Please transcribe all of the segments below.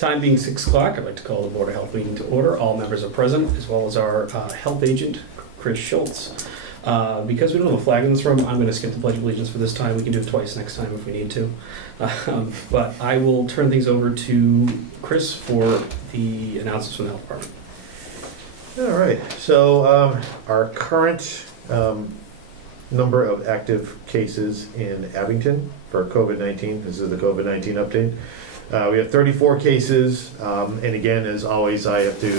Time being 6 o'clock, I'd like to call the Board of Health meeting to order. All members are present, as well as our health agent, Chris Schultz. Because we don't have a flag in this room, I'm going to skip the Pledge of Allegiance for this time. We can do it twice next time if we need to. But I will turn things over to Chris for the announcements from the Health Department. All right, so our current number of active cases in Abington for COVID-19, this is the COVID-19 update. We have 34 cases, and again, as always, I have to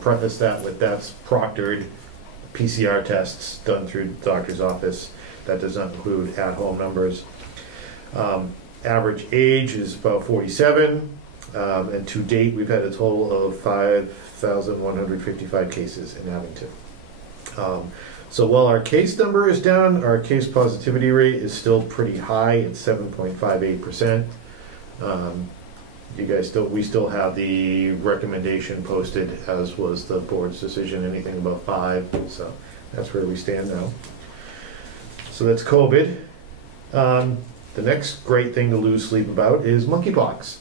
preface that with that's proctored PCR tests done through the doctor's office. That does not include at-home numbers. Average age is about 47, and to date, we've had a total of 5,155 cases in Abington. So while our case number is down, our case positivity rate is still pretty high at 7.58%. We still have the recommendation posted, as was the board's decision, anything above 5, so that's where we stand now. So that's COVID. The next great thing to lose sleep about is monkeypox.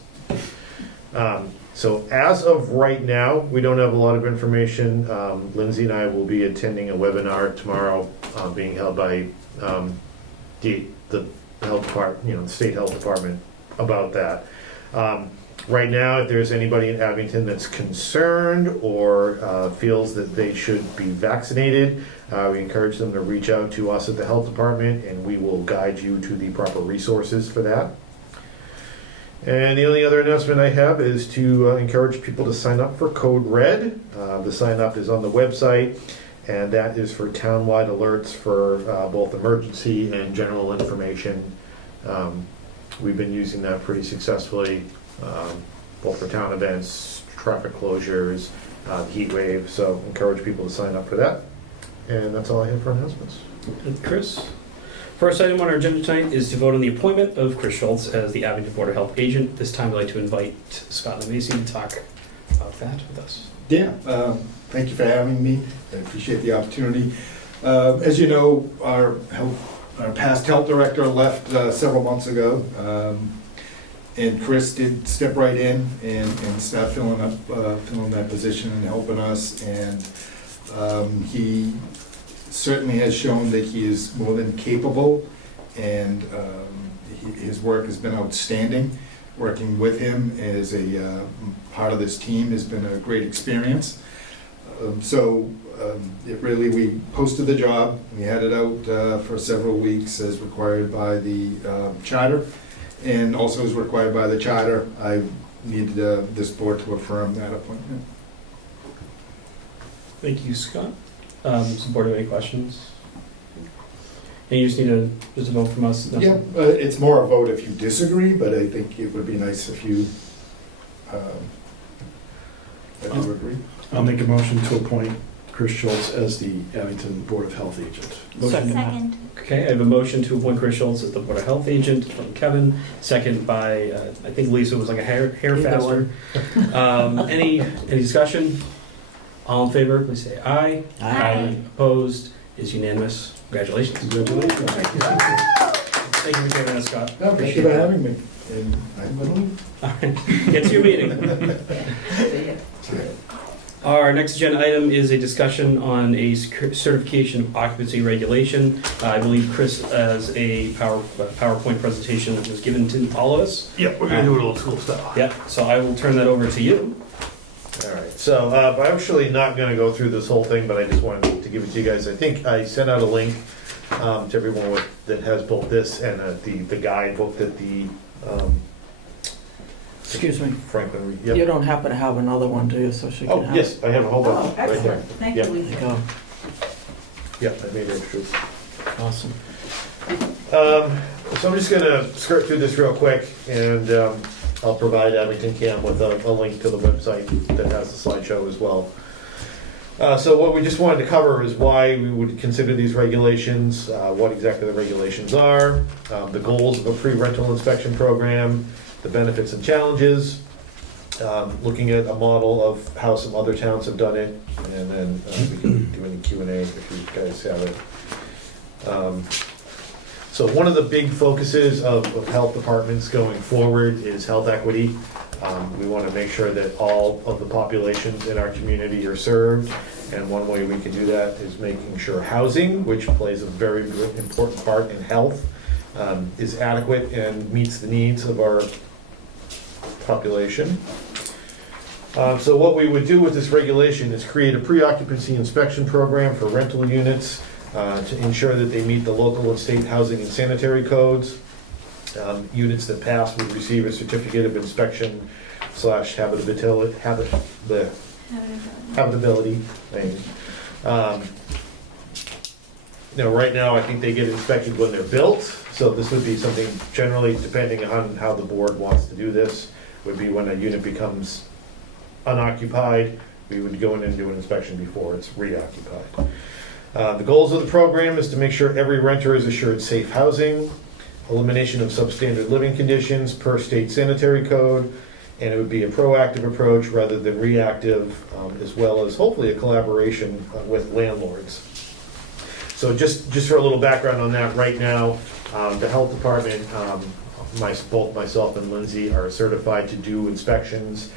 So as of right now, we don't have a lot of information. Lindsay and I will be attending a webinar tomorrow, being held by the health department, the state health department, about that. Right now, if there's anybody in Abington that's concerned or feels that they should be vaccinated, we encourage them to reach out to us at the health department, and we will guide you to the proper resources for that. And the only other announcement I have is to encourage people to sign up for Code Red. The sign up is on the website, and that is for townwide alerts for both emergency and general information. We've been using that pretty successfully, both for town events, traffic closures, heat wave, so encourage people to sign up for that. And that's all I have for announcements. Chris? First item on our agenda tonight is to vote on the appointment of Chris Schultz as the Abington Board of Health agent. This time I'd like to invite Scott and Macy to talk about that with us. Yeah, thank you for having me. I appreciate the opportunity. As you know, our past health director left several months ago, and Chris did step right in and start filling that position and helping us. And he certainly has shown that he is more than capable, and his work has been outstanding. Working with him as a part of this team has been a great experience. We posted the job. We had it out for several weeks as required by the charter, and also as required by the charter, I needed this board to affirm that appointment. Thank you, Scott. Does the board have any questions? And you just need a vote from us? Yeah, it's more a vote if you disagree, but I think it would be nice if you agree. I'll make a motion to appoint Chris Schultz as the Abington Board of Health agent. Second. Okay, I have a motion to appoint Chris Schultz as the Board of Health agent from Kevin, second by, I think Lisa was like a hair faster. Any discussion? All in favor, please say aye. Aye. Opposed? Is unanimous. Congratulations. Congratulations. Thank you for joining us, Scott. No, thank you for having me. And I'm going to leave. All right. Get to your meeting. Our next agenda item is a discussion on a certification of occupancy regulation. I believe Chris has a PowerPoint presentation that was given to all of us. Yep, we're gonna do it old school style. Yep, so I will turn that over to you. All right, so I'm actually not going to go through this whole thing, but I just wanted to give it to you guys. I think I sent out a link to everyone that has both this and the guidebook that the Excuse me, Franklin. Yep. you don't happen to have another one, do you, so she can Oh, have? yes, I have a whole bunch right there. Excellent. Thank you, Yeah. Lisa. Go. Yeah, I made extras. Awesome. So I'm just going to skirt through this real quick, and I'll provide Abington Camp with a link to the website that has the slideshow as well. So what we just wanted to cover is why we would consider these regulations, what exactly the regulations are, the goals of a pre-rental inspection program, the benefits and challenges, looking at a model of how some other towns have done it, and then we can do any Q&A if you guys have it. So one of the big focuses of health departments going forward is health equity. We want to make sure that all of the populations in our community are served, and one way we can do that is making sure housing, which plays a very important part in health, is adequate and meets the needs of our population. So what we would do with this regulation is create a pre-occupancy inspection program for rental units to ensure that they meet the local and state housing and sanitary codes. Units that pass would receive a certificate of inspection / habitability thing. Right now, I think they get inspected when they're built, so this would be something generally, depending on how the board wants to do this, would be when a unit becomes unoccupied, we would go in and do an inspection before it's reoccupied. The goals of the program is to make sure every renter is assured safe housing, elimination of substandard living conditions per state sanitary code, and it would be a proactive approach rather than reactive, as well as hopefully a collaboration with landlords. So just for a little background on that, right now, the health department, both myself and Lindsay are certified to do inspections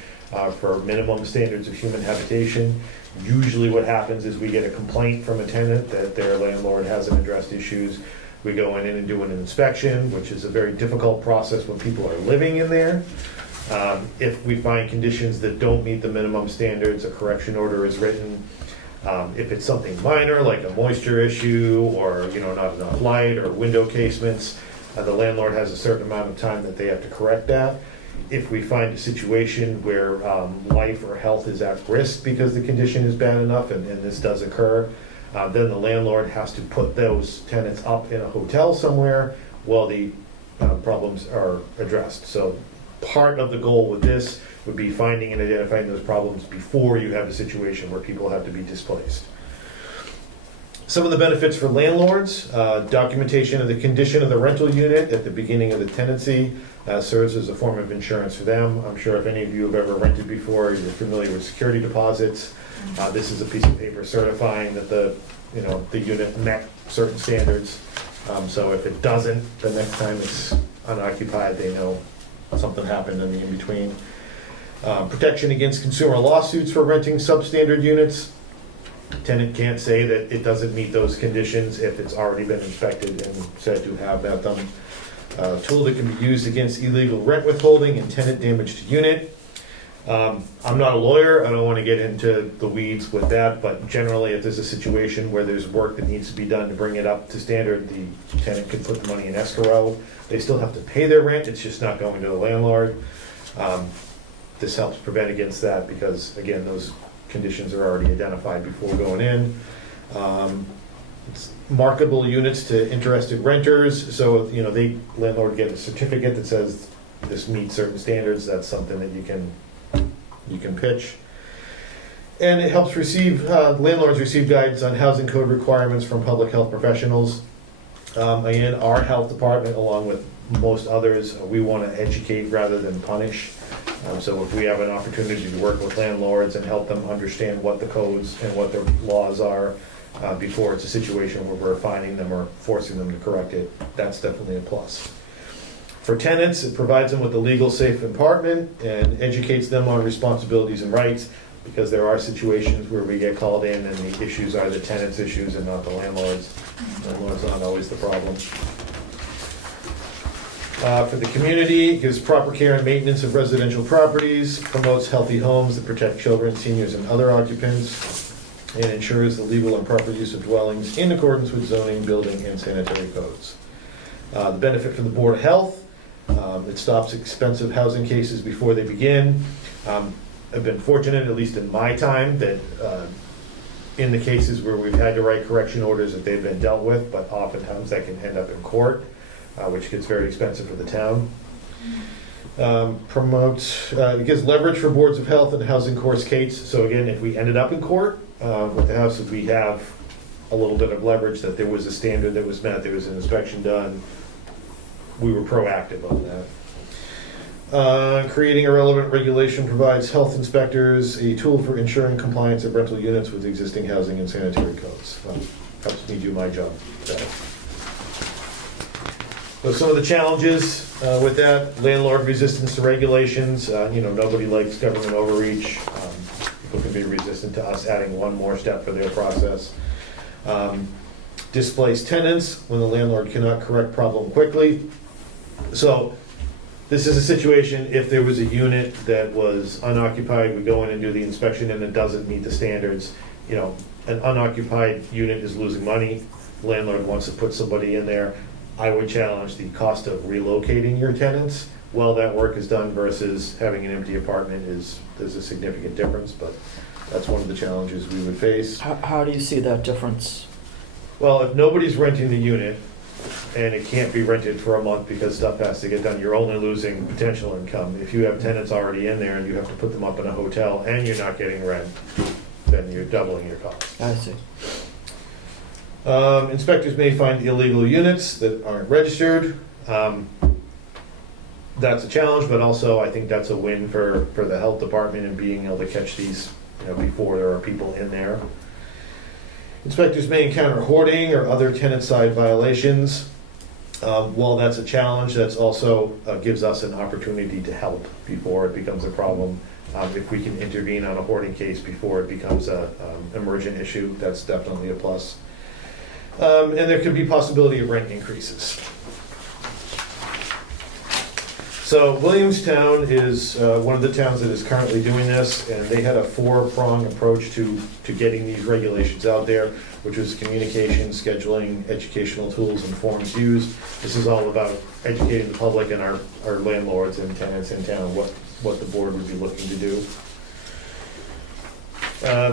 for minimum standards of human habitation. Usually what happens is we get a complaint from a tenant that their landlord hasn't addressed issues. We go in and do an inspection, which is a very difficult process when people are living in there. If we find conditions that don't meet the minimum standards, a correction order is written. If it's something minor, like a moisture issue or not enough light or window casements, the landlord has a certain amount of time that they have to correct that. If we find a situation where life or health is at risk because the condition is bad enough, and this does occur, then the landlord has to put those tenants up in a hotel somewhere while the problems are addressed. So part of the goal with this would be finding and identifying those problems before you have a situation where people have to be displaced. Some of the benefits for landlords: documentation of the condition of the rental unit at the beginning of the tenancy serves as a form of insurance for them. I'm sure if any of you have ever rented before, you're familiar with security deposits. This is a piece of paper certifying that the unit met certain standards. So if it doesn't, the next time it's unoccupied, they know something happened in the in-between. Protection against consumer lawsuits for renting substandard units. Tenant can't say that it doesn't meet those conditions if it's already been inspected and said to have met them. Tool that can be used against illegal rent withholding and tenant damage to unit. I'm not a lawyer, I don't want to get into the weeds with that, but generally if there's a situation where there's work that needs to be done to bring it up to standard, the tenant can put the money in escrow. They still have to pay their rent, it's just not going to the landlord. This helps prevent against that because, again, those conditions are already identified before going in. It's marketable units to interested renters, so landlord get a certificate that says this meets certain standards. That's something that you can pitch. And it helps landlords receive guidance on housing code requirements from public health professionals. Again, our health department, along with most others, we want to educate rather than punish. So if we have an opportunity to work with landlords and help them understand what the codes and what their laws are before it's a situation where we're fining them or forcing them to correct it, that's definitely a plus. For tenants, it provides them with a legal safe apartment and educates them on responsibilities and rights, because there are situations where we get called in and the issues are the tenants' issues and not the landlords. Landlords aren't always the problem. For the community, it gives proper care and maintenance of residential properties, promotes healthy homes that protect children, seniors, and other occupants, and ensures the legal and proper use of dwellings in accordance with zoning, building, and sanitary codes. The benefit for the Board of Health: it stops expensive housing cases before they begin. I've been fortunate, at least in my time, that in the cases where we've had to write correction orders, that they've been dealt with, but oftentimes that can end up in court, which gets very expensive for the town. It gives leverage for boards of health and housing court cases. So again, if we ended up in court with the house, we have a little bit of leverage that there was a standard that was met, there was an inspection done. We were proactive on that. Creating a relevant regulation provides health inspectors a tool for ensuring compliance of rental units with existing housing and sanitary codes. Helps me do my job better. So some of the challenges with that, landlord resistance to regulations, nobody likes government overreach. People can be resistant to us adding one more step for their process. Displaced tenants, when the landlord cannot correct problem quickly. So this is a situation, if there was a unit that was unoccupied, we go in and do the inspection and it doesn't meet the standards. An unoccupied unit is losing money, landlord wants to put somebody in there. I would challenge the cost of relocating your tenants while that work is done versus having an empty apartment there's a significant difference, but that's one of the challenges we would face. How do you see that difference? Well, if nobody's renting the unit and it can't be rented for a month because stuff has to get done, you're only losing potential income. If you have tenants already in there and you have to put them up in a hotel and you're not getting rent, then you're doubling your costs. I see. Inspectors may find illegal units that aren't registered. That's a challenge, but also I think that's a win for the health department and being able to catch these before there are people in there. Inspectors may encounter hoarding or other tenant side violations. While that's a challenge, that's also gives us an opportunity to help before it becomes a problem. If we can intervene on a hoarding case before it becomes an emergent issue, that's definitely a plus. And there could be possibility of rent increases. So Williamstown is one of the towns that is currently doing this, and they had a four-prong approach to getting these regulations out there, which was communication, scheduling, educational tools, and forms used. This is all about educating the public and our landlords and tenants in town what the board would be looking to do.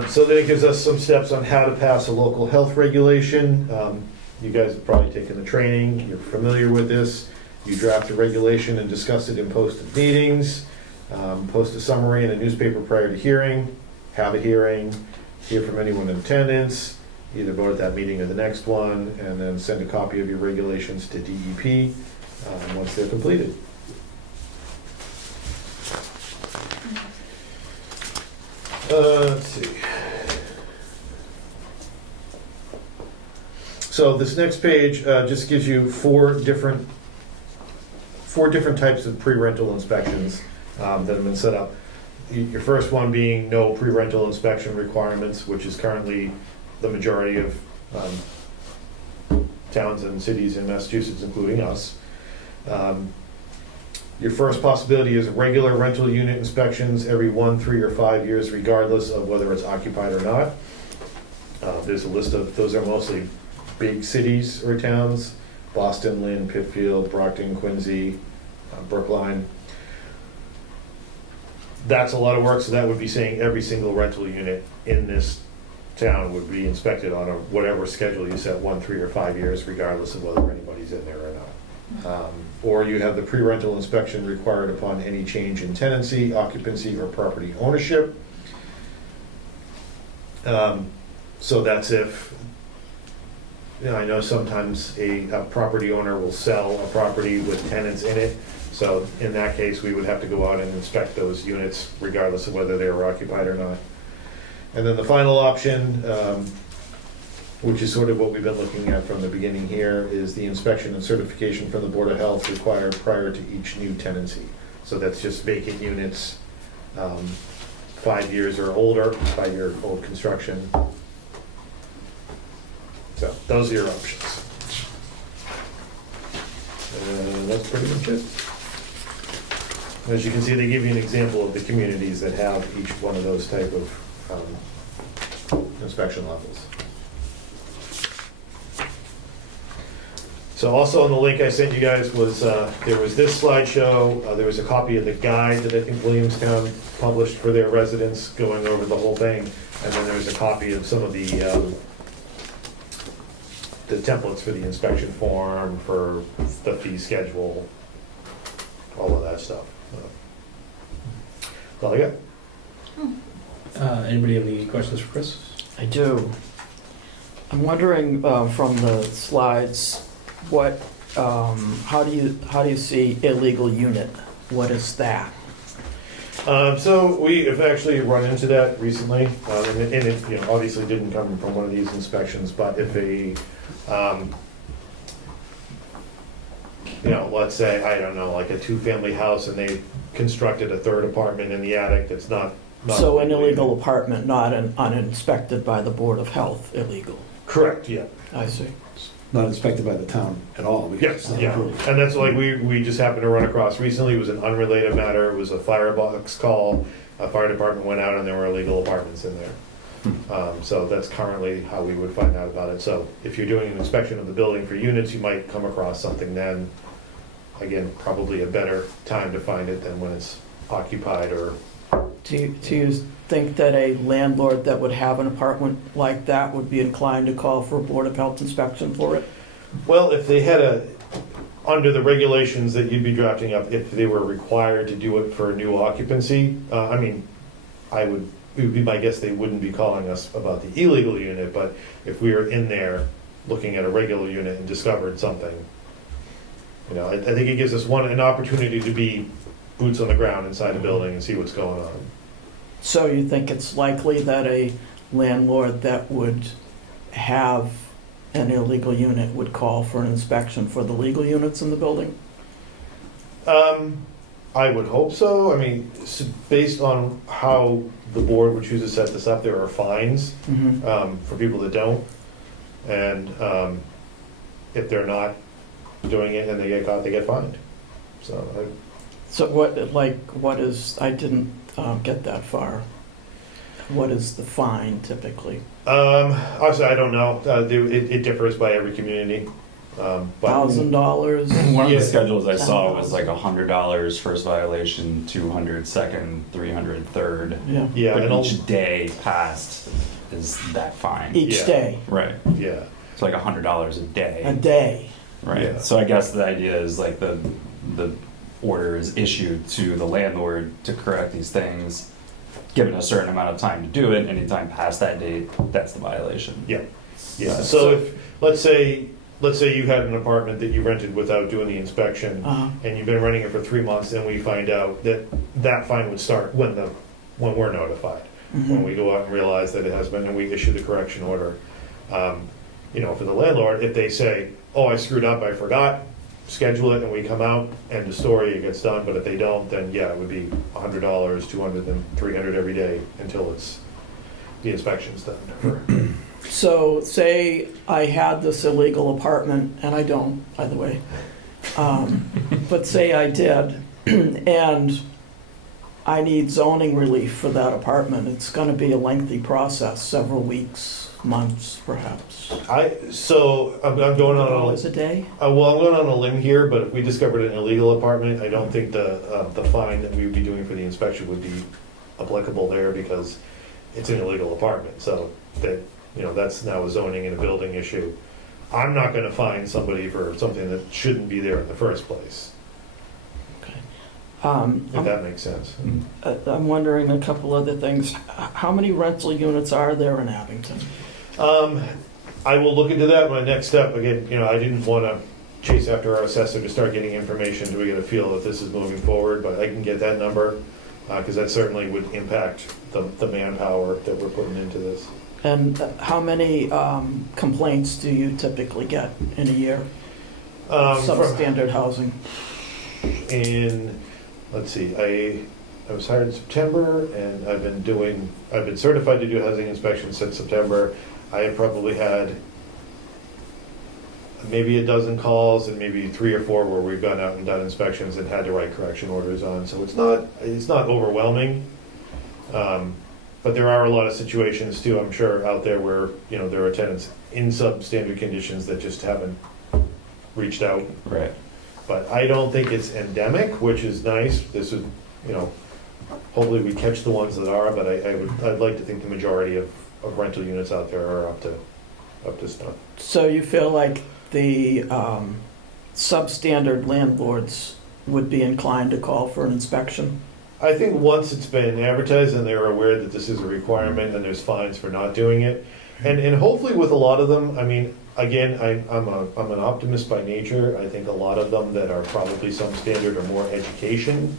So then it gives us some steps on how to pass a local health regulation. You guys have probably taken the training, you're familiar with this. You draft a regulation and discuss it in posted meetings, post a summary in a newspaper prior to hearing, have a hearing, hear from anyone in attendance, either vote at that meeting or the next one, and then send a copy of your regulations to DEP once they're completed. Let's see. So this next page just gives you four different types of pre-rental inspections that have been set up. Your first one being no pre-rental inspection requirements, which is currently the majority of towns and cities in Massachusetts, including us. Your first possibility is regular rental unit inspections every 1, 3, or 5 years, regardless of whether it's occupied or not. There's a list of, those are mostly big cities or towns: Boston, Lynn, Pittsfield, Brockton, Quincy, Brookline. That's a lot of work, so that would be saying every single rental unit in this town would be inspected on a whatever schedule you set, 1, 3, or 5 years, regardless of whether anybody's in there or not. Or you have the pre-rental inspection required upon any change in tenancy, occupancy, or property ownership. So that's if, I know sometimes a property owner will sell a property with tenants in it. So in that case, we would have to go out and inspect those units regardless of whether they were occupied or not. And then the final option, which is sort of what we've been looking at from the beginning here, is the inspection and certification from the Board of Health required prior to each new tenancy. So that's just vacant units, 5 years or older, 5-year-old construction. So those are your options. And that's pretty much it. As you can see, they give you an example of the communities that have each one of those type of inspection levels. So also on the link I sent you guys was, there was this slideshow, there was a copy of the guide that I think Williamstown published for their residents going over the whole thing, and then there was a copy of some of the templates for the inspection form, for the fee schedule, all of that stuff. That's all I got. Anybody have any questions for Chris? I do. I'm wondering from the slides, what, how do you see illegal unit? What is that? So we have actually run into that recently, and it obviously didn't come from one of these inspections, but if you know, let's say, I don't know, like a two-family house and they constructed a third apartment in the attic that's not. So an illegal apartment, not an uninspected by the Board of Health, illegal. Correct, yeah. I see. Not inspected by the town at all. because it's Yes, not yeah. approved. And that's like we just happened to run across recently. It was an unrelated matter. It was a firebox call. A fire department went out and there were illegal apartments in there. So that's currently how we would find out about it. So if you're doing an inspection of the building for units, you might come across something then. Again, probably a better time to find it than when it's occupied or. Do you think that a landlord that would have an apartment like that would be inclined to call for a Board of Health inspection for it? Well, if they had under the regulations that you'd be drafting up, if they were required to do it for a new occupancy, it would be my guess they wouldn't be calling us about the illegal unit, but if we were in there looking at a regular unit and discovered something, you know, I think it gives us an opportunity to be boots on the ground inside a building and see what's going on. So you think it's likely that a landlord that would have an illegal unit would call for an inspection for the legal units in the building? I would hope so. I mean, based on how the board would choose to set this up, there are fines for people that don't. And if they're not doing it and they get caught, they get fined. So what is, I didn't get that far. What is the fine typically? Obviously, I don't know. It differs by every community. But $1,000? One of Yeah. the schedules I saw was like $100 first violation, 200 second, 300 third. Yeah, yeah, But and each day passed is that fine. each Yeah. day, Right. yeah, It's like $100 a day. a day. Right. Yeah. So I guess the idea is like the order is issued to the landlord to correct these things, given a certain amount of time to do it. Anytime past that date, that's the violation. yeah. So if let's say you had an apartment that you rented without doing the inspection, and you've been renting it for 3 months, and we find out that fine would start when we're notified, when we go out and realize that it has been, and we issue the correction order. You know, for the landlord, if they say, "Oh, I screwed up, I forgot," schedule it, and we come out, and the story, it gets done. But if they don't, then yeah, it would be $100, 200, then 300 every day until the inspection's done. So say I had this illegal apartment, and I don't, by the way, but say I did, and I need zoning relief for that apartment. It's going to be a lengthy process, several weeks, months, perhaps. I'm going on $100 a day? I'm going on a limb here, but if we discovered an illegal apartment, I don't think the fine that we would be doing for the inspection would be applicable there because it's an illegal apartment. So that, you know, that's now a zoning and a building issue. I'm not going to fine somebody for something that shouldn't be there in the first place, if that makes sense. I'm wondering a couple other things. How many rental units are there in Abington? I will look into that. My next step, again, you know, I didn't want to chase after our assessor to start getting information till we get a feel that this is moving forward, but I can get that number because that certainly would impact the manpower that we're putting into this. And how many complaints do you typically get in a year? Substandard housing. Let's see, I was hired in September, and I've been certified to do housing inspections since September. I have probably had maybe a dozen calls and maybe 3 or 4 where we've gone out and done inspections and had to write correction orders on. So it's not overwhelming, but there are a lot of situations too, I'm sure, out there where, you know, there are tenants in substandard conditions that just haven't reached out. Right. But I don't think it's endemic, which is nice. This would, you know, hopefully we catch the ones that are, but I'd like to think the majority of rental units out there are up to stuff. So you feel like the substandard landlords would be inclined to call for an inspection? I think once it's been advertised and they're aware that this is a requirement and there's fines for not doing it, and hopefully with a lot of them, I mean, again, I'm an optimist by nature. I think a lot of them that are probably substandard are more education.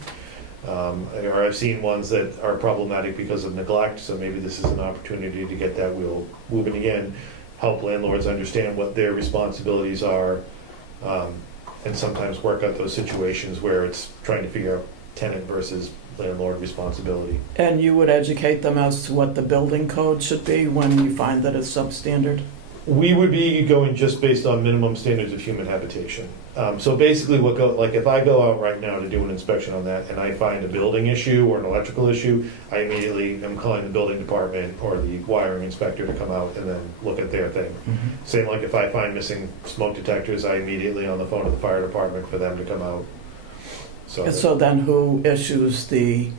Or I've seen ones that are problematic because of neglect, so maybe this is an opportunity to get that wheel moving again, help landlords understand what their responsibilities are. and sometimes work out those situations where it's trying to figure out tenant versus landlord responsibility. And you would educate them as to what the building code should be when you find that it's substandard? We would be going just based on minimum standards of human habitation. So basically like if I go out right now to do an inspection on that and I find a building issue or an electrical issue, I immediately am calling the building department or the wiring inspector to come out and then look at their thing. Same like if I find missing smoke detectors, I immediately on the phone to the fire department for them to come out. And so then who issues the,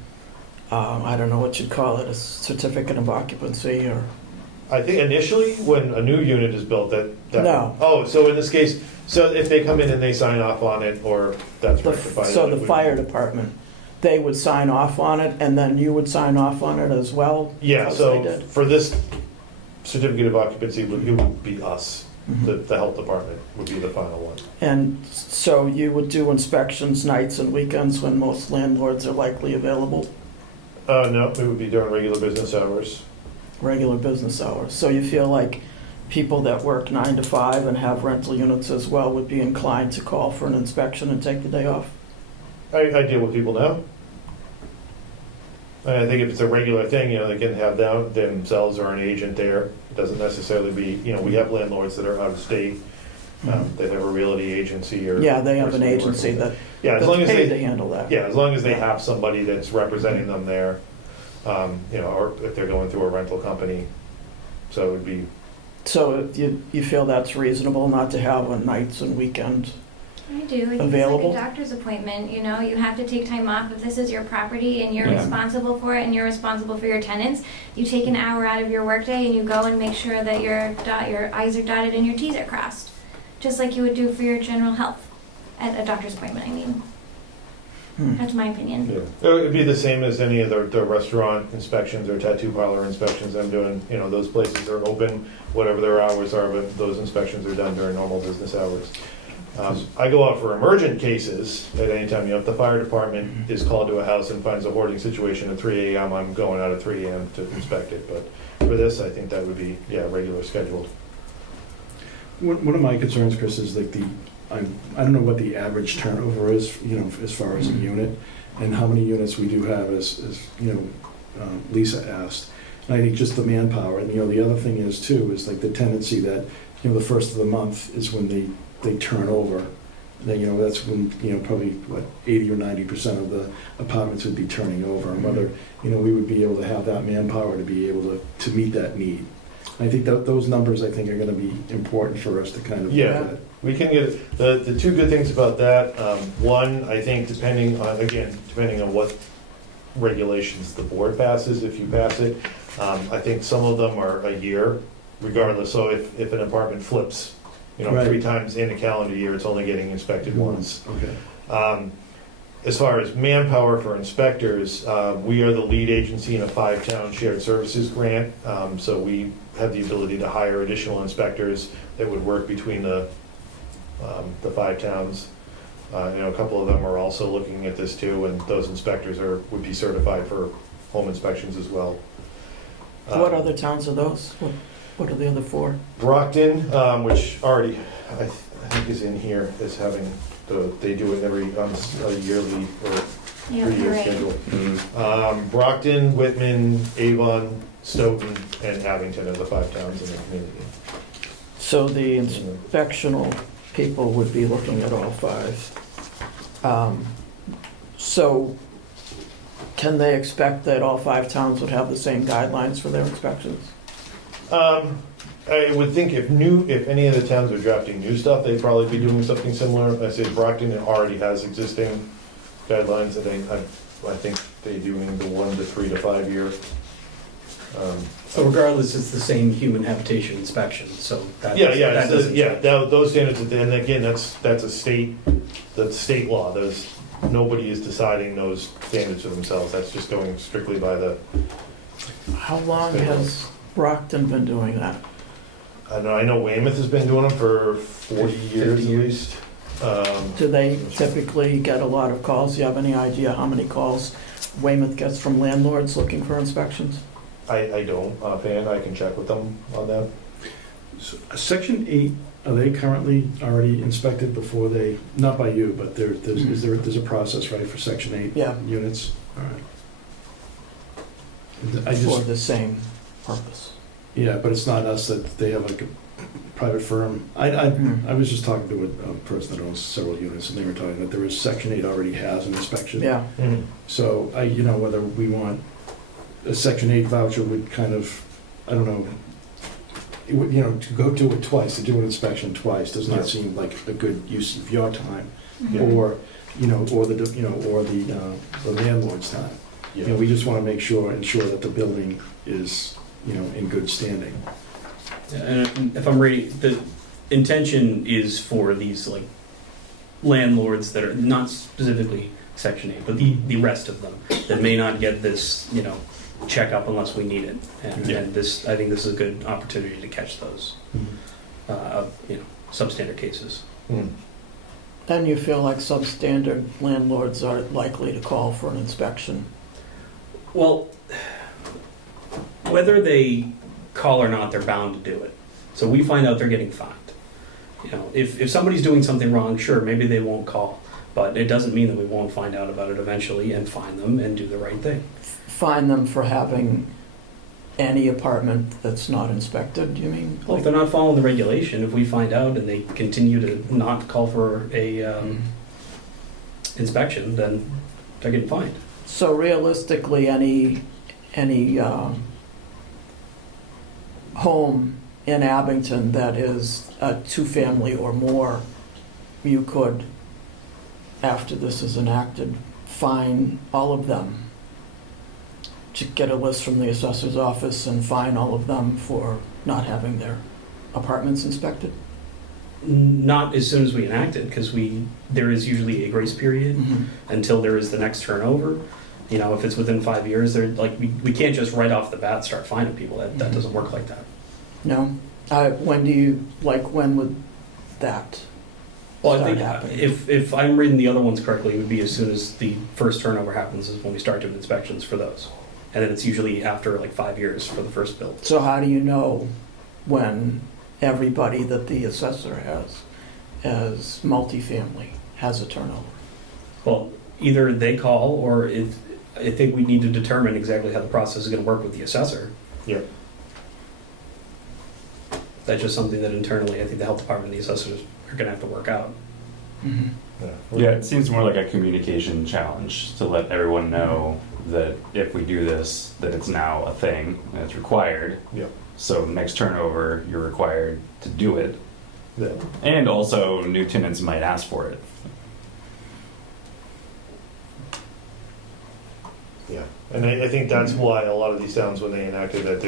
I don't know what you'd call it, a certificate of occupancy or? I think initially, when a new unit is built, that. No. Oh, so in this case, so if they come in and they sign off on it, or that's rectified. So then it the would- fire department, they would sign off on it and then you would sign off on it as well? Yeah, because they so did? for this certificate of occupancy, it would be us. Mhm. The health department would be the final one. And so you would do inspections nights and weekends when most landlords are likely available, No, it would be during regular business hours. regular business hours? So you feel like people that work 9 to 5 and have rental units as well would be inclined to call for an inspection and take the day off? I deal with people now. And I think if it's a regular thing, they can have themselves or an agent there. It doesn't necessarily be, we have landlords that are out of state. They have a realty agency or. Yeah, they have an person they're working agency with. that, Yeah, as that's long as paid to they, handle that. yeah, as long as they have somebody that's representing them there, or if they're going through a rental company. So it would be, So you feel that's reasonable not to have a nights and weekend? I do. I think Available? It's like a doctor's appointment, you have to take time off. If this is your property and you're Yeah. responsible for it and you're responsible for your tenants, you take an hour out of your workday and you go and make sure that your I's are dotted and your T's are crossed. Just like you would do for your general health at a doctor's appointment, I mean. That's my opinion. yeah. It would be the same as any of the restaurant inspections or tattoo parlor inspections I'm doing. Those places are open, whatever their hours are, but those inspections are done during normal business hours. I go out for emergent cases at any time. If the fire department is called to a house and finds a hoarding situation at 3 a.m., I'm going out at 3 a.m. to inspect it. But for this, I think that would be, regular scheduled. One of my concerns, Chris, is like I don't know what the average turnover is, as far as a unit, and how many units we do have, as Lisa asked. And I think just the manpower, and the other thing is too, is like the tendency that, the first of the month is when they turn over. Then, that's when, probably, 80 or 90% of the apartments would be turning over, and whether, we would be able to have that manpower to be able to meet that need. I think that those numbers, I think, are gonna be important for us to kind of look Yeah. at. We can get, the two good things about that, one, I think depending on what regulations the board passes, if you pass it, I think some of them are a year regardless. So if an apartment flips, Right. 3 times in a calendar year, it's only getting inspected once. Okay. As far as manpower for inspectors, we are the lead agency in a 5-town shared services grant. So we have the ability to hire additional inspectors that would work between the 5 towns. A couple of them are also looking at this too, and those inspectors would be certified for home inspections as well. What other towns are those? What are the other 4? Brockton, which already, I think is in here, is having, they do it on a yearly or Yeah, 3-year right. schedule. Brockton, Whitman, Avon, Stoughton, and Abington are the 5 towns in the community. So the inspectional people would be looking at all 5. So can they expect that all 5 towns would have the same guidelines for their inspections? I would think if any of the towns are drafting new stuff, they'd probably be doing something similar. I say Brockton already has existing guidelines, and I think they do in the 1 to 3 to 5 year. So regardless, it's the same human habitation inspection, so that. Yeah, that doesn't change. those standards, and again, that's a state law. Nobody is deciding those standards for themselves. That's just going strictly by the. How long has Brockton been doing that? I know Weymouth has been doing them for 40 years 50 at years. least. Do they typically get a lot of calls? Do you have any idea how many calls Weymouth gets from landlords looking for inspections? I don't offhand. I can check with them on that. So, Section 8 are they currently already inspected before they, not by you, but there's a process, right, for Section 8 Yeah, units? All right. I for just, the same purpose. yeah, but it's not us that they have like a private firm. I was just talking to a person that owns several units, and they were talking that there is Section 8 already has an inspection. Yeah, Mhm. So whether we want a Section 8 voucher would kind of, I don't know, it would, to go do it twice, to do an inspection twice does Yeah. not seem like a good use of your time, Yeah. or the landlord's time. We just want to ensure that the building is, in good standing. And if I'm reading, the intention is for these like landlords that are not specifically Section 8, but the rest of them that may not get this, checkup unless we need it. And, Yeah. and this, I think this is a good opportunity to catch those, substandard cases. Mhm. and you feel like substandard landlords are likely to call for an inspection. Well, whether they call or not, they're bound to do it. So we find out they're getting fined. If somebody's doing something wrong, sure, maybe they won't call, but it doesn't mean that we won't find out about it eventually and fine them and do the right thing. Fine them for having any apartment that's not inspected, you mean? Well, if they're not following the regulation, if we find out and they continue to not call for a inspection, then they're getting fined. So realistically, any home in Abington that is a two-family or more, you could, after this is enacted, fine all of them. To get a list from the assessor's office and fine all of them for not having their apartments inspected? Not as soon as we enact it, because there is usually a grace period until there is the next turnover. If it's within 5 years, they're like we can't just right off the bat start fining people. That doesn't work like that. No? When would that Well, I start think happening? if I'm reading the other ones correctly, it would be as soon as the first turnover happens is when we start doing inspections for those. And then it's usually after like 5 years for the first build. So how do you know when everybody that the assessor has as multifamily has a turnover? Well, either they call or I think we need to determine exactly how the process is going to work with the assessor. Yeah. That's just something that internally I think the health department and the assessors are going to have to work out. Yeah, it seems more like a communication challenge to let everyone know that if we do this, that it's now a thing and it's required. Yeah. So next turnover, you're required to do it. Yeah. And also, new tenants might ask for it. Yeah, and I think that's why a lot of these towns, when they enacted that,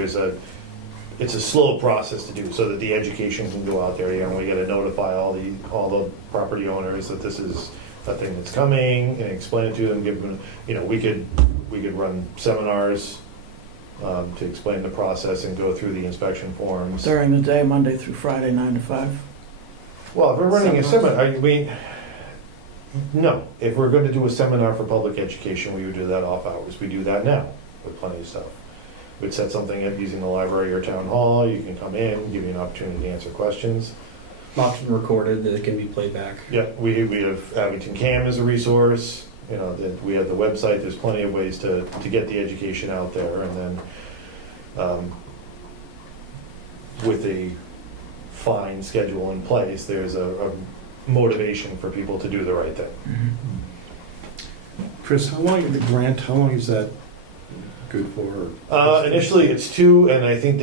it's a slow process to do, so that the education can go out there. We got to notify all the property owners that this is a thing that's coming, and explain it to them. Give them, we could run seminars to explain the process and go through the inspection forms. During the day, Monday through Friday, 9 to 5? Well, if we're running a seminar, no. If we're going to do a seminar for public education, we would do that off hours. We do that now with plenty of stuff. We'd set something up using the library or town hall. You can come in, give you an opportunity to answer questions. Often recorded that it can be played back. Yeah, we have Abington Cam as a resource. We have the website. There's plenty of ways to get the education out there, and then with a fine schedule in place, there's a motivation for people to do the right thing. Chris, how long is that good for? Initially, it's 2, and I think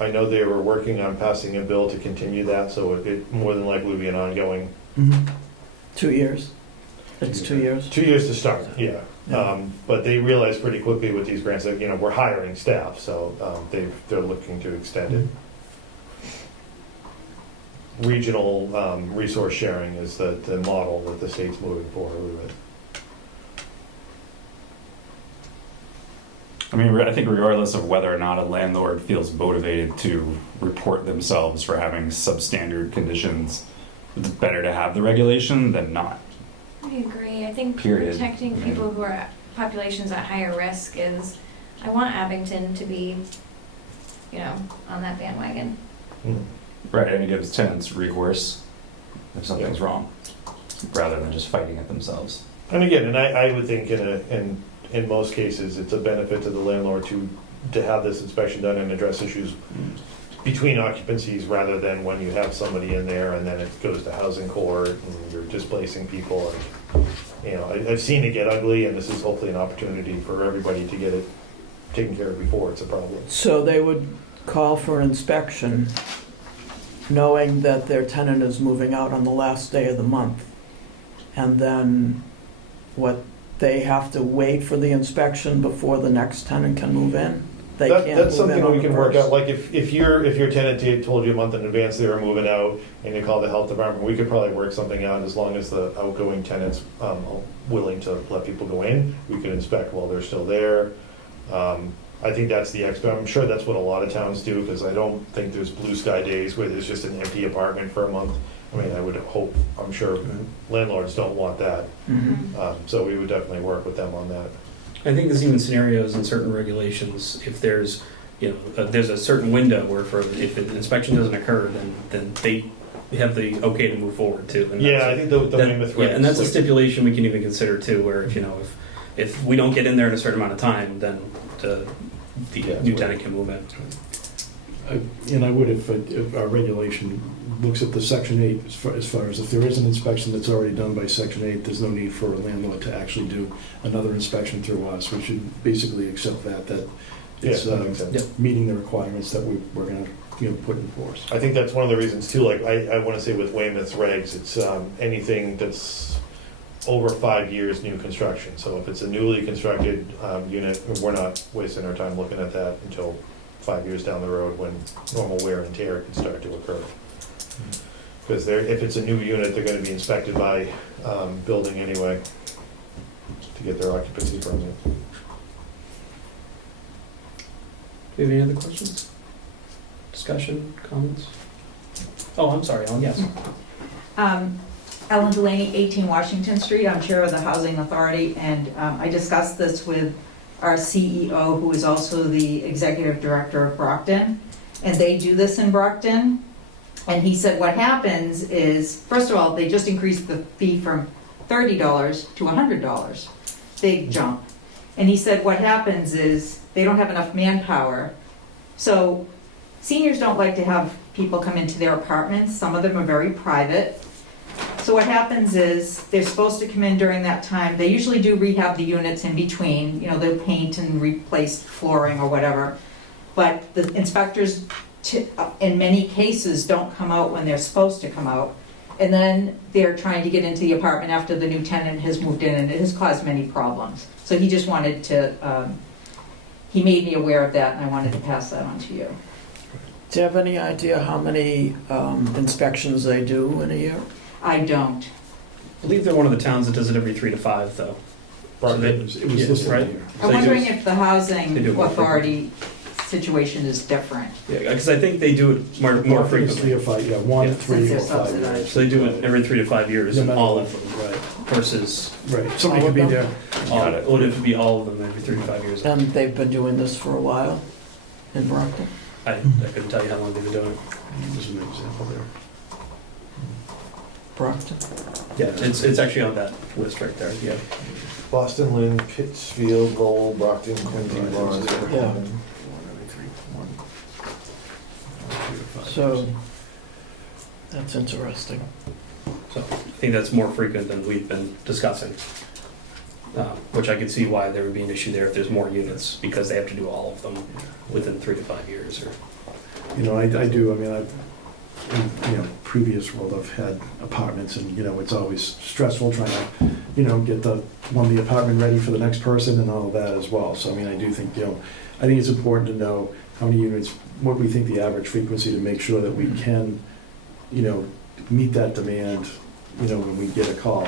I know they were working on passing a bill to continue that, so it more than likely will be an ongoing. 2 years? It's 2 years? 2 years to start, yeah. Yeah. But they realized pretty quickly with these grants that, we're hiring staff, so they're looking to extend it. Regional resource sharing is the model that the state's moving forward with. I think regardless of whether or not a landlord feels motivated to report themselves for having substandard conditions, it's better to have the regulation than not. I agree. I think Period. protecting people who are populations at higher risk is, I want Abington to be, on that bandwagon. Mm. Right, and it gives tenants recourse if something's wrong, rather than just fighting it themselves. And again, and I would think in most cases, it's a benefit to the landlord to have this inspection done and address issues between occupancies rather than when you have somebody in there and then it goes to housing court and you're displacing people. And, you know, I've seen it get ugly, and this is hopefully an opportunity for everybody to get it taken care of before it's a problem. So they would call for an inspection, knowing that their tenant is moving out on the last day of the month. And then what, they have to wait for the inspection before the next tenant can move in? They can't That's move in something on we the can work first? out, like if your tenant told you a month in advance they were moving out and you call the health department, we could probably work something out as long as the outgoing tenant's willing to let people go in. We could inspect while they're still there. I think that's I'm sure that's what a lot of towns do, because I don't think there's blue sky days where there's just an empty apartment for a month. I mean, I would hope, I'm sure landlords don't want that. Mhm. So we would definitely work with them on that. I think there's even scenarios in certain regulations, if there's, there's a certain window where if an inspection doesn't occur, then they have the okay to move forward too. And Yeah, I think the Weymouth yeah, and that's a regs, stipulation we can even consider too, where if we don't get in there in a certain amount of time, then the new tenant can move in. And I would, if our regulation looks at the Section 8, as far as if there is an inspection that's already done by Section 8, there's no need for a landlord to actually do another inspection through us. We should basically accept that it's Yeah, that makes sense. meeting the requirements that we're going to put in force. I think that's one of the reasons too, like I want to say with Weymouth's regs, it's anything that's over 5 years new construction. So if it's a newly constructed unit, we're not wasting our time looking at that until 5 years down the road when normal wear and tear can start to occur. Because if it's a new unit, they're going to be inspected by building anyway to get their occupancy permit. Do you have any other questions? Discussion, comments? Oh, I'm sorry, Ellen, yes. Ellen Delaney, 18 Washington Street. I'm Chair of the Housing Authority, and I discussed this with our CEO, who is also the Executive Director of Brockton, and they do this in Brockton. And he said what happens is, first of all, they just increased the fee from $30 to $100. Big jump. And he said what happens is they don't have enough manpower. So seniors don't like to have people come into their apartments. Some of them are very private. So what happens is they're supposed to come in during that time. They usually do rehab the units in between. They'll paint and replace flooring or whatever. But the inspectors, in many cases, don't come out when they're supposed to come out. And then they're trying to get into the apartment after the new tenant has moved in, and it has caused many problems. So he just wanted to, he made me aware of that, and I wanted to pass that on to you. Do you have any idea how many inspections they do in a year? I don't. I believe they're one of the towns that does it every 3 to 5, though. Brockton. they- It was yeah, listed right? here. So I'm they wondering do- if the they housing do it more authority situation is different. Yeah, because I think they do it more I think it's 3 frequently. or 5, yeah, 1, Yeah. 3, or Since they're 5 subsidized. years. So they do it every 3 to 5 years No in matter all what. of them Right, versus, somebody All could be of there. them? Got it. it would have to be all of them every 3 to 5 years. And they've been doing this for a while in Brockton? I couldn't tell you how long they've been doing it. There's an example there. Brockton? Yeah, it's actually on that list right there, yeah. Boston, Lynn, Pittsfield, Lowell, Brockton, Quincy, Lawrence. Yeah. So, that's interesting. So I think that's more frequent than we've been discussing. Which I could see why there would be an issue there if there's more units, because they have to do all of them within 3 to 5 years or. I do, I've, in, previous world, I've had apartments and, it's always stressful trying to, get the apartment ready for the next person and all of that as well. So, I do think, I think it's important to know how many units, what we think the average frequency to make sure that we can, meet that demand, when we get a call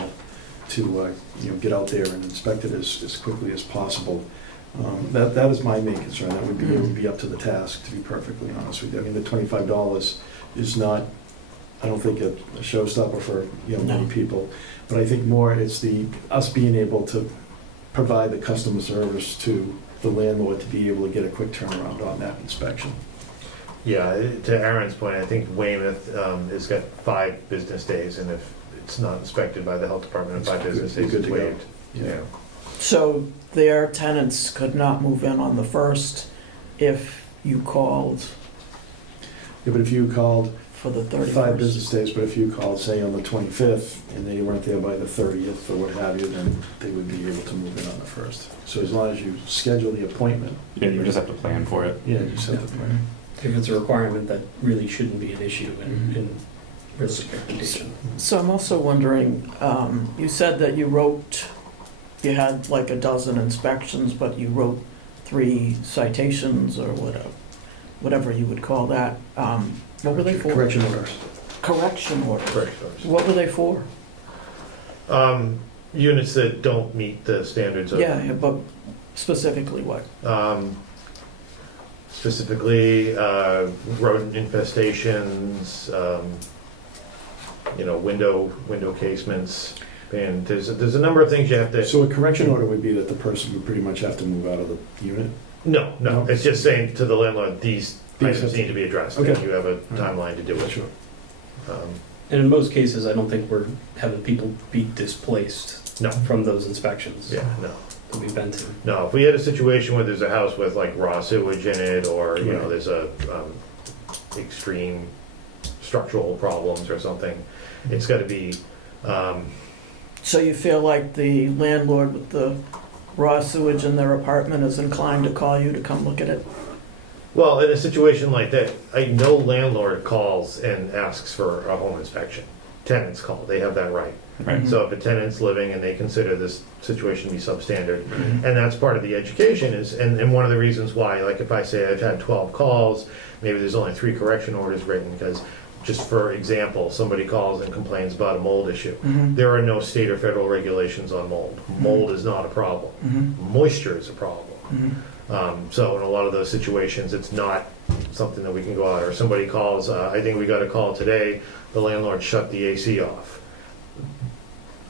to, get out there and inspect it as quickly as possible. That is my main concern. That would be, it would be up to the task, to be perfectly honest with you. The $25 is not, I don't think a showstopper for, many people. But I think more it's us being able to provide the customer service to the landlord to be able to get a quick turnaround on that inspection. Yeah, to Aaron's point, I think Weymouth has got 5 business days, and if it's not inspected by the health department in 5 business days, Good it's to go. waived. Yeah. So their tenants could not move in on the 1st if you called Yeah, but if you called for the 31st? 5 business days, but if you called, say, on the 25th, and they weren't there by the 30th or what have you, then they would be able to move in on the 1st. So as long as you schedule the appointment. Yeah, you just have to plan for it. Yeah, you set the plan. If it's a requirement, that really shouldn't be an issue in real recommendation. So I'm also wondering, you said that you had like a dozen inspections, but you wrote 3 citations or whatever you would call that. What were they for? Correction orders. Correction orders. Correct. What were they for? Units that don't meet the standards of. Yeah, but specifically what? Specifically, rodent infestations, window casements, and there's a number of things you have to. So a correction order would be that the person would pretty much have to move out of the unit? No, No? it's just saying to the landlord, these items need to be addressed, and Okay. you have a timeline to do it. Sure. And in most cases, I don't think we're having people be displaced No, from those inspections yeah, no. that we've been to. No, if we had a situation where there's a house with like raw sewage in it, or, Right. there's a extreme structural problems or something, it's gotta be, So you feel like the landlord with the raw sewage in their apartment is inclined to call you to come look at it? well, in a situation like that, no landlord calls and asks for a home inspection. Tenants call, they have that right. Right. So if a tenant's living and they consider this situation to be substandard, Mhm. and that's part of the education is, and one of the reasons why, like if I say I've had 12 calls, maybe there's only 3 correction orders written, because just for example, somebody calls and complains about a mold issue. Mhm. There are no state or federal regulations on mold. Mold is not a problem. Mhm. Moisture is a problem. Mhm. So in a lot of those situations, it's not something that we can go out, or somebody calls, I think we got a call today, the landlord shut the AC off.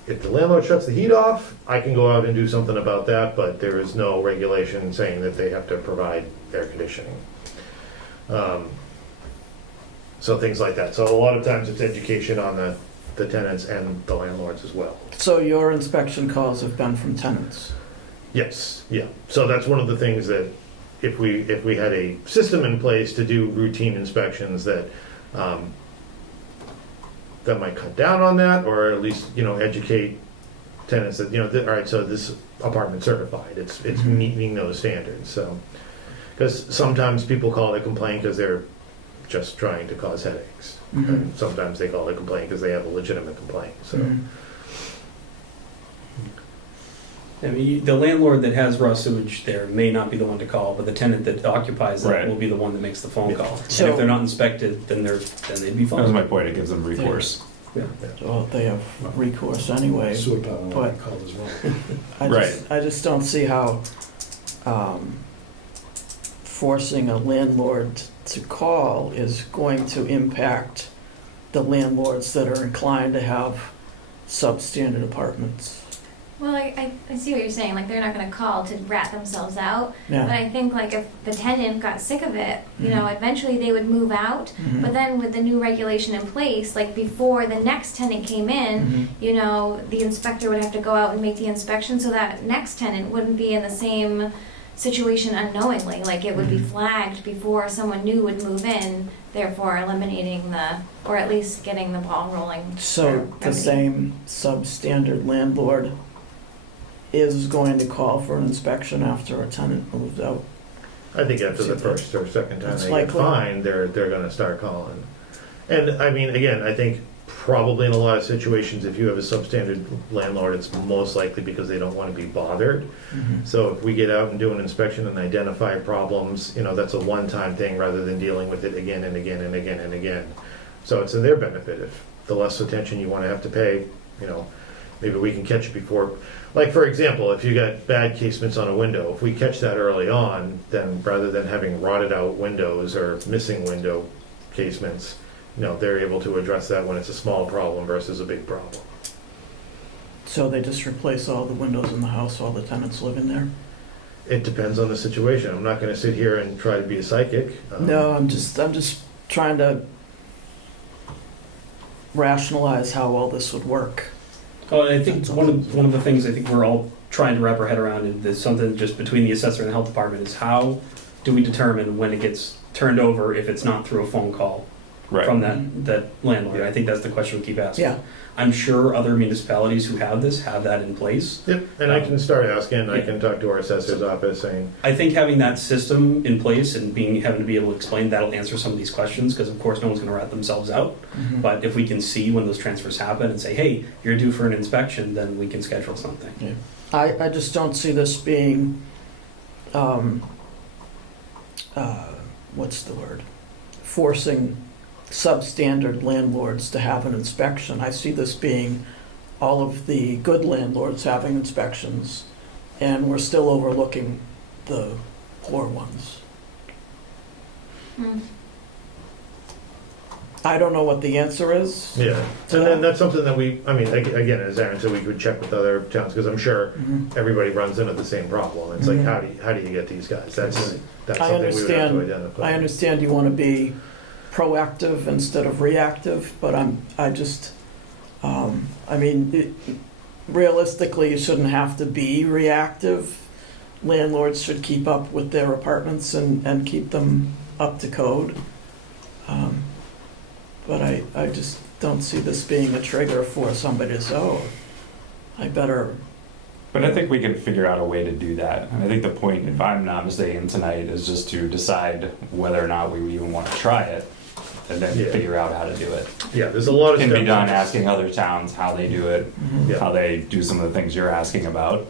If the landlord shuts the heat off, I can go out and do something about that, but there is no regulation saying that they have to provide air conditioning. So things like that. So a lot of times it's education on the tenants and the landlords as well. So your inspection calls have been from tenants? Yes, yeah. So that's one of the things that if we had a system in place to do routine inspections that that might cut down on that, or at least, educate tenants that, all right, so this apartment's certified, it's meeting those standards, so. Because sometimes people call to complain because they're just trying to cause headaches. Mhm. And sometimes they call to complain because they have a legitimate complaint, so. Mhm. I mean, the landlord that has raw sewage there may not be the one to call, but the tenant that occupies Right. it will be the one that makes the phone Yeah. call. And So- if they're not inspected, then they'd be That was my fine. point, it gives them recourse. Well, they have recourse anyway. Sewer power will But- be called as well. I just don't see how forcing a landlord to call is going to impact the landlords that are inclined to have substandard apartments. Well, I see what you're saying, like, they're not gonna call to rat themselves out, but Yeah. I think, like, if the tenant got sick of it, Mhm. eventually they would move out, Mhm. but then with the new regulation in place, like, before the next tenant came in, Mhm. the inspector would have to go out and make the inspection, so that next tenant wouldn't be in the same situation unknowingly, like, it would be Mhm. flagged before someone new would move in, therefore eliminating or at least getting the ball rolling. So for the remedy. same substandard landlord is going to call for an inspection after a tenant moves out. I think after the first or second time It's they get likely. fined, they're gonna start calling. And I mean, again, I think probably in a lot of situations, if you have a substandard landlord, it's most likely because they don't wanna be bothered. So if we get out and do an inspection and identify problems, that's a one-time thing rather than dealing with it again and again and again and again. So it's in their benefit. If the less attention you wanna have to pay, maybe we can catch it before. Like, for example, if you got bad casements on a window, if we catch that early on, then rather than having rotted out windows or missing window casements, they're able to address that when it's a small problem versus a big problem. So they just replace all the windows in the house while the tenants live in there? It depends on the situation. I'm not gonna sit here and try to be a psychic. No, I'm just trying to rationalize how all this would work. Oh, and I think one of the things I think we're all trying to wrap our head around, and there's something just between the assessor and the health department, is how do we determine when it gets turned over if it's not through a phone call from that landlord? I think that's the question we keep asking. Yeah. I'm sure other municipalities who have this have that in place. Yep, and I can start asking, I can talk to our assessor's office saying, I think having that system in place and having to be able to explain, that'll answer some of these questions, because of course no one's gonna rat themselves out. Mhm. But if we can see when those transfers happen and say, hey, you're due for an inspection, then we can schedule something. I just don't see this being, what's the word? Forcing substandard landlords to have an inspection. I see this being all of the good landlords having inspections, and we're still overlooking the poor ones. Mm. I don't know what the answer is. yeah. And then that's something that again, as Aaron said, we could check with other towns, because I'm sure Mhm. everybody runs into the same problem. It's like, Mhm. how do you get these guys? That's I something we would have to understand. identify. I understand you want to be proactive instead of reactive, but realistically, you shouldn't have to be reactive. Landlords should keep up with their apartments and keep them up to code. But I just don't see this being a trigger for somebody to say, oh, I better. But I think we can figure out a way to do that. And I think the point, if I'm not mistaken tonight, is just to decide whether or not we even want to try it, and then Yeah. figure out how to do it. Yeah, there's a lot of Can be steps. done asking other towns how they do it, Yeah. how they do some of the things you're asking about,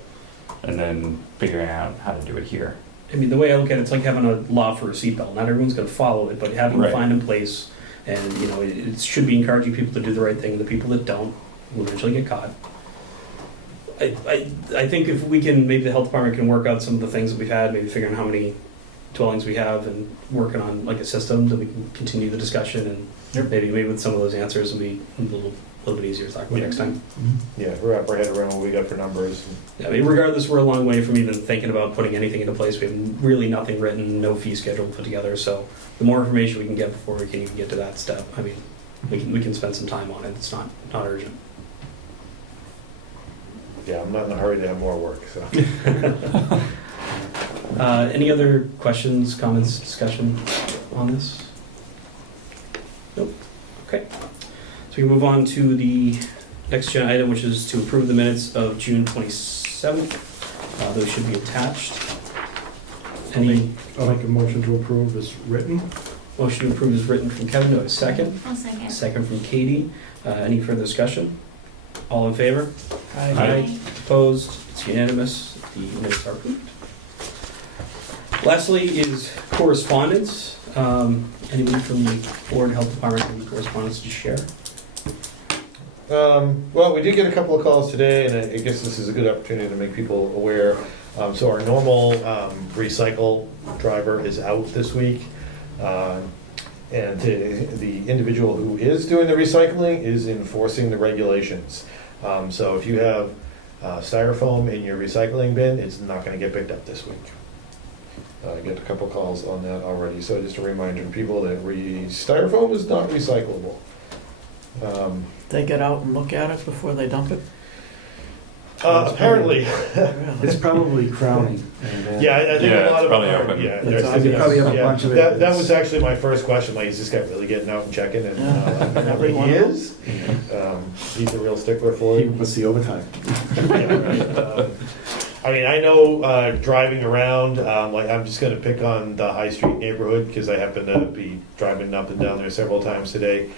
and then figuring out how to do it here. I mean, the way I look at it, it's like having a law for a seatbelt. Not everyone's gonna follow it, but having Right. it defined in place, and, it should be encouraging people to do the right thing. The people that don't will eventually get caught. I think if we can, maybe the health department can work out some of the things that we've had, maybe figuring out how many dwellings we have and working on like a system, that we can continue the discussion, and Yep. maybe with some of those answers it'll be a little bit easier to talk about next time. Yeah, wrap our head around what we got for numbers. I mean, regardless, we're a long way from even thinking about putting anything into place. We have really nothing written, no fee schedule put together, so the more information we can get before we can even get to that step, I mean, we can spend some time on it. It's not urgent. Yeah, I'm not in a hurry to have more work, so. Any other questions, comments, discussion on this? Nope. Okay. So we can move on to the next agenda item, which is to approve the minutes of June 27th. Those should be attached. Any I'll make a motion to approve as written. motion to approve is written from Kevin. Do I have a second? I'll second. Second from Katie. Any further discussion? All in favor? Aye. Opposed? It's unanimous. The minutes are approved. Lastly is correspondence. Anybody from the board, health department, have any correspondence to share? Well, we did get a couple of calls today, and I guess this is a good opportunity to make people aware. So our normal recycle driver is out this week. And the individual who is doing the recycling is enforcing the regulations. So if you have styrofoam in your recycling bin, it's not gonna get picked up this week. I get a couple calls on that already, so just a reminder to people that styrofoam is not recyclable. They get out and look at it before they dump it? Apparently, It's probably crowning. And, yeah, I think Yeah, a lot it's of probably them are, open. yeah. They probably have a Yeah, bunch of that it. was actually my first question, like, is this guy really getting out and checking? And Every one he of them. is. He's a real stickler for He it. was the overtime. Yeah, right. I mean, I know driving around, like I'm just gonna pick on the High Street neighborhood because I happen to be driving up and down there several times today.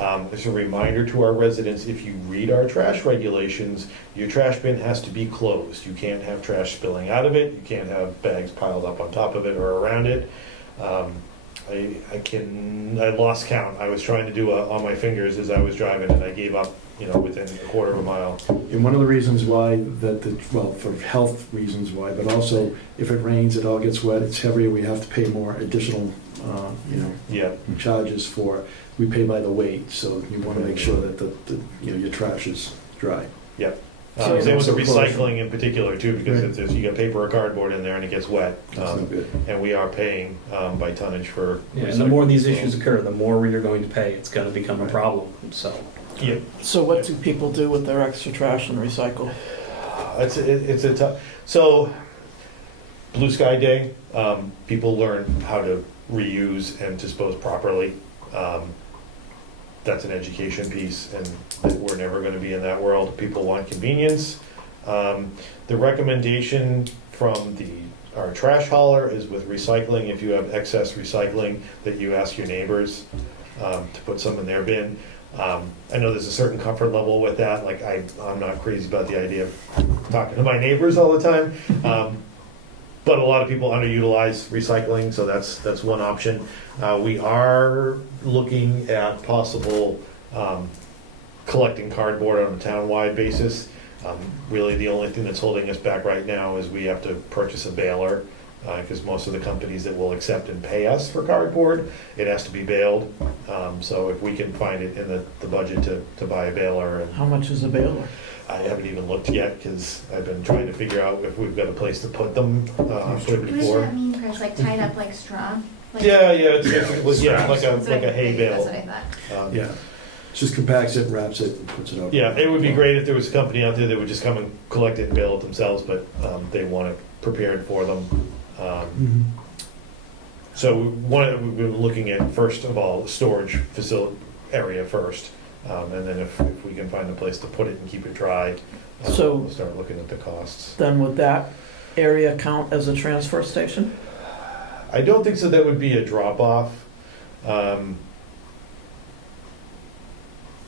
As a reminder to our residents, if you read our trash regulations, your trash bin has to be closed. You can't have trash spilling out of it. You can't have bags piled up on top of it or around it. I lost count. I was trying to do on my fingers as I was driving, and I gave up, within a quarter of a mile. And one of the reasons why for health reasons why, but also if it rains, it all gets wet, it's heavier, we have to pay more additional, Yeah. charges for, we pay by the weight, so you want to make sure that your trash is dry. So- Same with the So close. recycling in particular too, because Right. if there's, you got paper or cardboard in there and it gets wet. That's not good. And we are paying by tonnage for. Yeah, and the more these recycling. issues occur, the more we are going to pay. It's going to become a Right. problem, so. Yeah, So what do people do with their extra trash and recycle? it's a tough, so Blue Sky Day, people learn how to reuse and dispose properly. That's an education piece, and we're never gonna be in that world. People want convenience. The recommendation from our trash hauler is with recycling, if you have excess recycling, that you ask your neighbors to put some in their bin. I know there's a certain comfort level with that, like I'm not crazy about the idea of talking to my neighbors all the time. But a lot of people underutilize recycling, so that's one option. We are looking at possible collecting cardboard on a town-wide basis. Really, the only thing that's holding us back right now is we have to purchase a baler, because most of the companies that will accept and pay us for cardboard, it has to be baled. So if we can find it in the budget to buy a baler, and How much is a baler? I haven't even looked yet, because I've been trying to figure out if we've got a place to put them, put it What does before. that mean, Chris? Like tied up like straw? Like- Yeah, it's like That's what a hay That's bale. what I thought. Yeah, just compacts it, wraps it, and puts it out. Yeah, it would be great if there was a company out there that would just come and collect it and bale it themselves, but they want it prepared for them. Mhm. So we've been looking at, first of all, the storage facility area first, and then if we can find a place to put it and keep it dry, So- we'll start looking at the costs. Then would that area count as a transfer station? I don't think so. That would be a drop-off.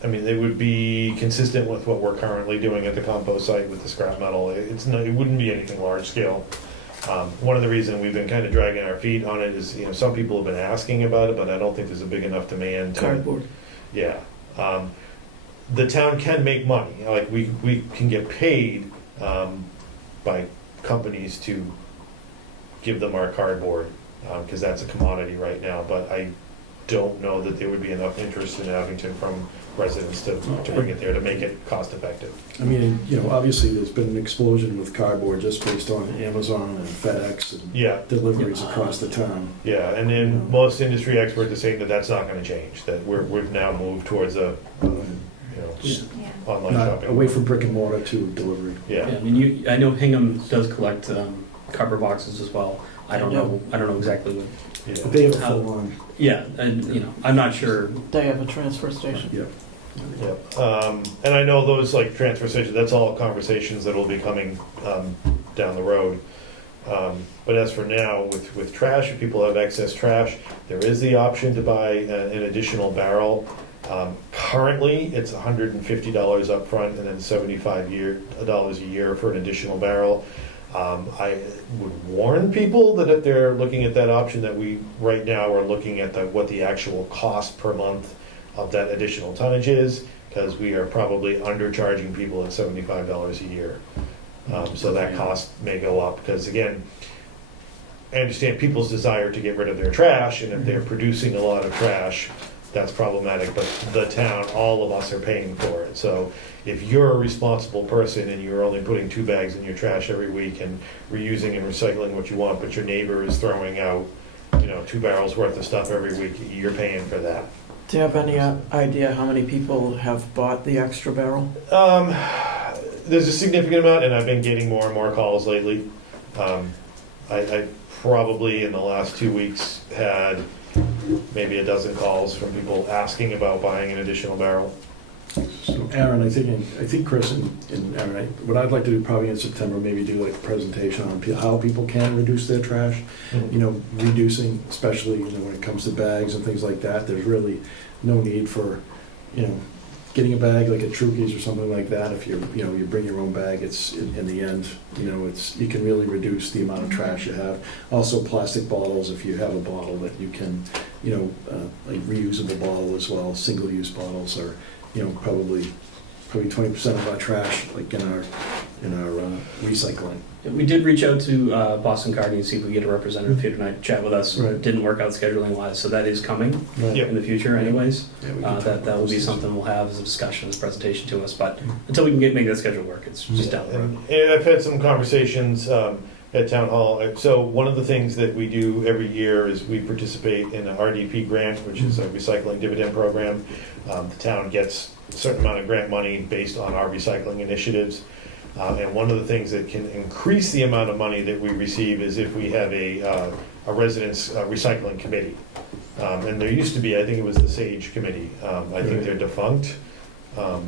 I mean, they would be consistent with what we're currently doing at the compost site with the scrap metal. It wouldn't be anything large scale. One of the reasons we've been kind of dragging our feet on it is, some people have been asking about it, but I don't think there's a big enough demand to. Cardboard. Yeah. The town can make money, like we can get paid by companies to give them our cardboard, because that's a commodity right now, but I don't know that there would be enough interest in Abington from residents to bring it there to make it cost effective. I mean, obviously, there's been an explosion with cardboard just based on Amazon and FedEx and Yeah, deliveries across the town. yeah, and then most industry experts are saying that that's not gonna change, that we've now moved towards a, Yeah. Yeah. online Not shopping. away from brick and mortar to delivery. Yeah. I mean, I know Hingham does collect cardboard boxes as well. I don't know exactly what. Yeah. But they have a full-on, Yeah, and I'm not sure. They have a transfer station. yeah. Yeah, and I know those like transfer stations, that's all conversations that will be coming down the road. But as for now, with trash, if people have excess trash, there is the option to buy an additional barrel. Currently, it's $150 up front and then $75 a year for an additional barrel. I would warn people that if they're looking at that option, that we right now are looking at what the actual cost per month of that additional tonnage is, because we are probably undercharging people at $75 a year. So that cost may go up, because again, I understand people's desire to get rid of their trash, and if they're producing a lot of trash, that's problematic, but the town, all of us are paying for it. So if you're a responsible person and you're only putting 2 bags in your trash every week and reusing and recycling what you want, but your neighbor is throwing out, 2 barrels worth of stuff every week, you're paying for that. Do you have any idea how many people have bought the extra barrel? There's a significant amount, and I've been getting more and more calls lately. I probably in the last 2 weeks had maybe a dozen calls from people asking about buying an additional barrel. So Aaron, I think Chris and Aaron, what I'd like to do probably in September, maybe do like a presentation on how people can reduce their trash. Reducing, especially, when it comes to bags and things like that, there's really no need for, getting a bag like a Trukey's or something like that. If you bring your own bag, it's, in the end, you can really reduce the amount of trash you have. Also, plastic bottles, if you have a bottle that you can, like reusable bottle as well, single-use bottles are, probably 20% of our trash, like in in our recycling. We did reach out to Boston Garden to see if we could get a representative here tonight to chat with us. Right. Didn't work out scheduling wise, so that is coming Yeah. in the future anyways. Yeah, we can talk That will be about something we'll have as a discussion, as a presentation to us, but until we can make that schedule work, it's just down the road. And I've had some conversations at Town Hall. So one of the things that we do every year is we participate in an RDP grant, which is a recycling dividend program. The town gets a certain amount of grant money based on our recycling initiatives. And one of the things that can increase the amount of money that we receive is if we have a residence recycling committee. And there used to be, I think it was the SAGE committee. I think they're defunct. I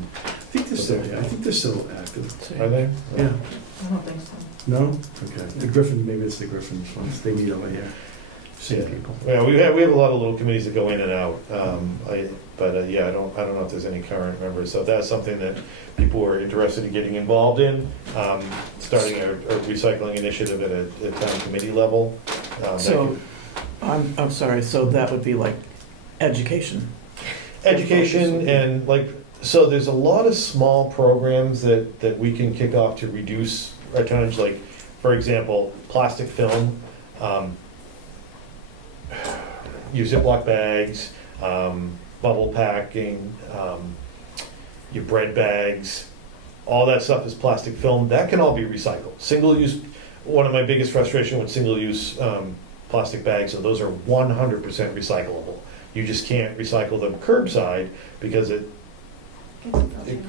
think they're still active. Are they? Yeah. I don't think so. No? Okay. The Griffin, maybe it's the Griffins ones. They meet over here. Same Yeah. people. Yeah, we have a lot of little committees that go in and out. Yeah, I don't know if there's any current members. So if that's something that people are interested in getting involved in, starting a recycling initiative at a town committee level. that So, I'm sorry, so that would be like education. Education and so there's a lot of small programs that we can kick off to reduce our tonnage, like, for example, plastic film, your Ziploc bags, bubble packing, your bread bags, all that stuff is plastic film. That can all be recycled. Single-use, one of my biggest frustration with single-use plastic bags, so those are 100% recyclable. You just can't recycle them curbside because it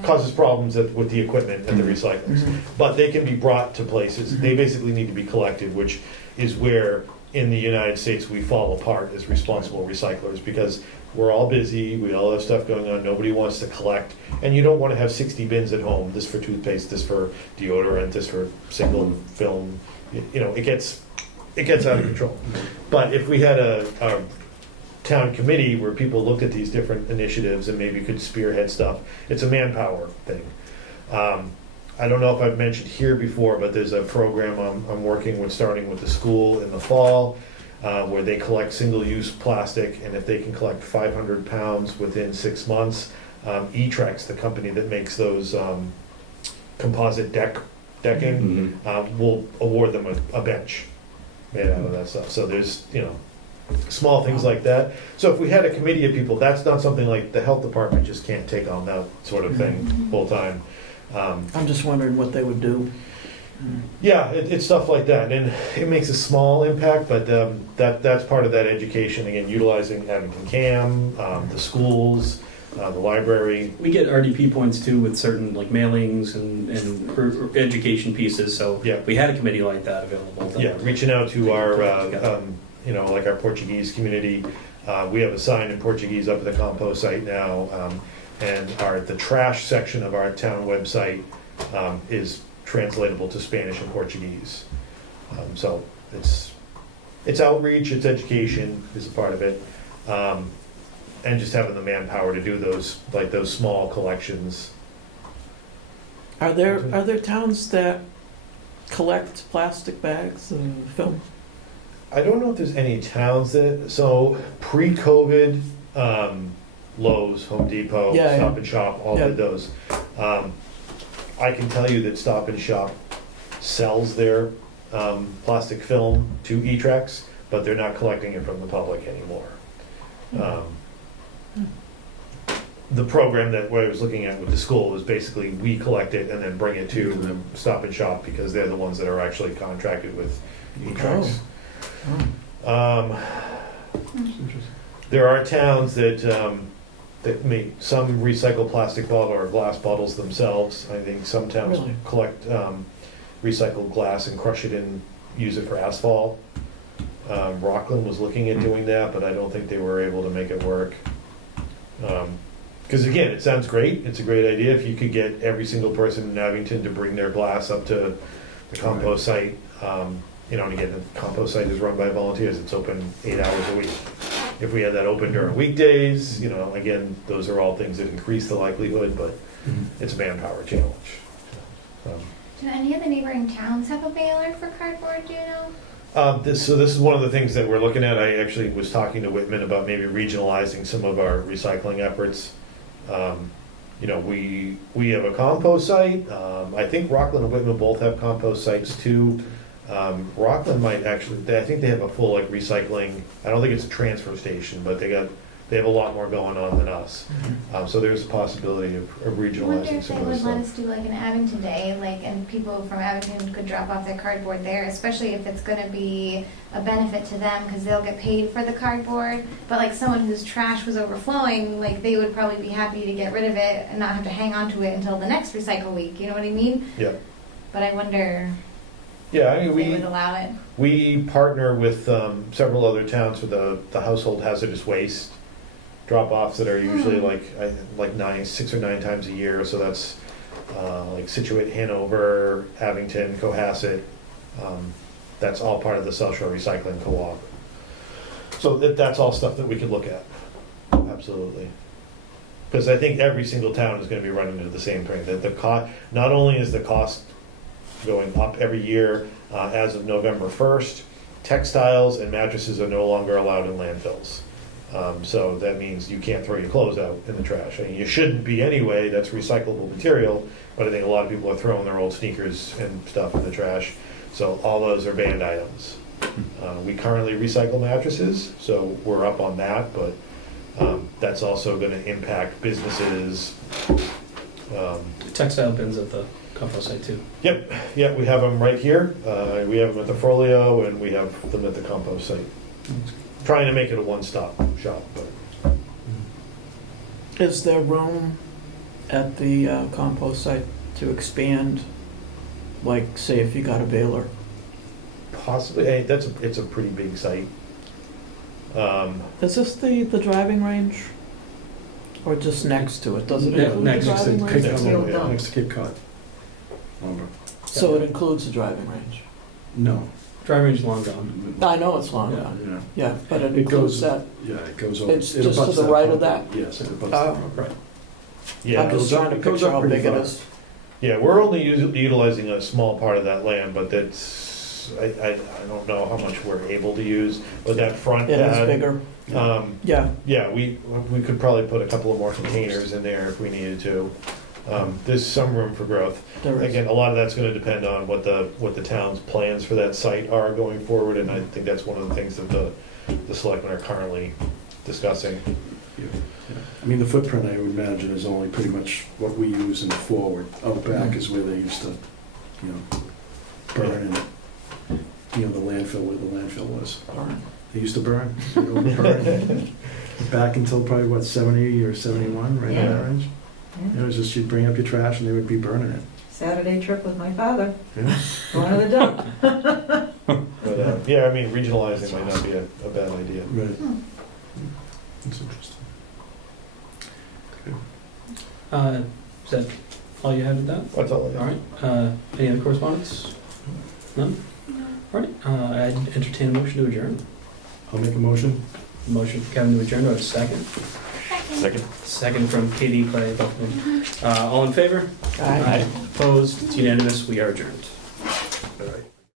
causes problems with the equipment and the recyclers. But they can be brought to places. They basically need to be collected, which is where in the United States we fall apart as responsible recyclers, because we're all busy, we all have stuff going on, nobody wants to collect, and you don't want to have 60 bins at home, this for toothpaste, this for deodorant, this for single film. It gets out of control. But if we had a town committee where people looked at these different initiatives and maybe could spearhead stuff, it's a manpower thing. I don't know if I've mentioned here before, but there's a program I'm working with, starting with the school in the fall, where they collect single-use plastic, and if they can collect 500 pounds within 6 months, E-Trex, the company that makes those composite decking, will award them a bench made out of that stuff. So there's, small things like that. So if we had a committee of people, that's not something like the health department just can't take on that sort of thing full-time. I'm just wondering what they would do. Yeah, it's stuff like that, and it makes a small impact, but that's part of that education, again, utilizing Abington CAM, the schools, the library. We get RDP points too with certain like mailings and education pieces, so Yeah. we had a committee like that available. Yeah, reaching out to our, like our Portuguese community. We have a sign in Portuguese up at the compost site now, and the trash section of our town website is translatable to Spanish and Portuguese. So it's outreach, it's education is a part of it, and just having the manpower to do those small collections. Are there towns that collect plastic bags and film? I don't know if there's any towns so pre-COVID, Lowe's, Home Depot, Yeah, Stop and Shop, all Yeah. did those. I can tell you that Stop and Shop sells their plastic film to E-Trex, but they're not collecting it from the public anymore. The program that I was looking at with the school is basically we collect it and then bring it to Stop and Shop, because they're the ones that are actually contracted with E-Trex. There are towns that make some recycle plastic bottle or glass bottles themselves. I think some towns Really? collect recycled glass and crush it and use it for asphalt. Rockland was looking at doing that, but I don't think they were able to make it work. Because again, it sounds great. It's a great idea if you could get every single person in Abington to bring their glass up to the compost site. And again, the compost site is run by volunteers. It's open 8 hours a week. If we had that open during weekdays, again, those are all things that increase the likelihood, but it's a manpower challenge. Do any of the neighboring towns have a mailer for cardboard, do you know? This is one of the things that we're looking at. I actually was talking to Whitman about maybe regionalizing some of our recycling efforts. You know, we have a compost site. I think Rockland and Whitman both have compost sites too. Rockland might actually, I think they have a full like recycling, I don't think it's a transfer station, but they have a lot more going on than us. So there's a possibility of I wonder regionalizing if some they of this would let stuff. us do like an Abington Day, like, and people from Abington could drop off their cardboard there, especially if it's gonna be a benefit to them, because they'll get paid for the cardboard. But like someone whose trash was overflowing, like they would probably be happy to get rid of it and not have to hang on to it until the next recycle week, you know what I mean? Yeah. But I wonder Yeah, I if mean, they would allow it. we partner with several other towns for the household hazardous waste drop-offs that are usually like 6 or 9 times a year. So that's like Situate, Hanover, Abington, Cohasset. That's all part of the South Shore Recycling Co-op. So that's all stuff that we could look at. Absolutely. Because I think every single town is going to be running into the same thing. That the cost, not only is the cost going up every year, as of November 1st, textiles and mattresses are no longer allowed in landfills. So that means you can't throw your clothes out in the trash. I mean, you shouldn't be anyway, that's recyclable material, but I think a lot of people are throwing their old sneakers and stuff in the trash. So all those are banned items. We currently recycle mattresses, so we're up on that, but that's also gonna impact businesses. Textile bins at the compost site too. Yep, we have them right here. We have them at the Frollo and we have them at the compost site. Trying to make it a one-stop shop, but Is there room at the compost site to expand, like, say, if you got a baler? possibly, hey, it's a pretty big site. Is this the driving range? Or just next to it? Does it Yeah, include the next to driving Cape range? Cod. Field dump. Next to Cape Cod. Lumber. So it includes the driving range? No. Driving range is long gone. I know it's long Yeah. gone, Yeah, yeah, but it It includes goes- that. yeah, it goes over. It's it just to abuts the right of property. Yes, it abuts that Oh. property. Right. Yeah, I'm just goes up- trying to it goes picture up how pretty big it far. is. yeah, we're only utilizing a small part of that land, but that's, I don't know how much we're able to use, but that front It is pad. bigger, yeah. Yeah, we could probably put a couple of more containers in there if we needed to. There's some room for growth. There is. Again, a lot of that's gonna depend on what the town's plans for that site are going forward, and I think that's one of the things that the selectmen are currently discussing. Yeah. I mean, the footprint, I would imagine, is only pretty much what we use in forward. Out back is where they used to, burn and, the landfill, where the landfill was. Burn. They used to burn. They would burn. Back until probably, what, 70 or 71, right in that range? It was just, you'd bring up your trash and they would be burning it. Saturday trip with my father, Yeah. going to the dump. But, yeah, I mean, regionalizing might not be a bad idea. Right. That's interesting. Is that all you had with that? That's all I All have. right. Any other correspondence? None? All right. I'd entertain a motion to adjourn. I'll make a motion. Motion for Kevin to adjourn. Do I have a second? Second. Second from Katie by both of them. All in favor? Aye. Opposed? It's unanimous. We are adjourned. All right.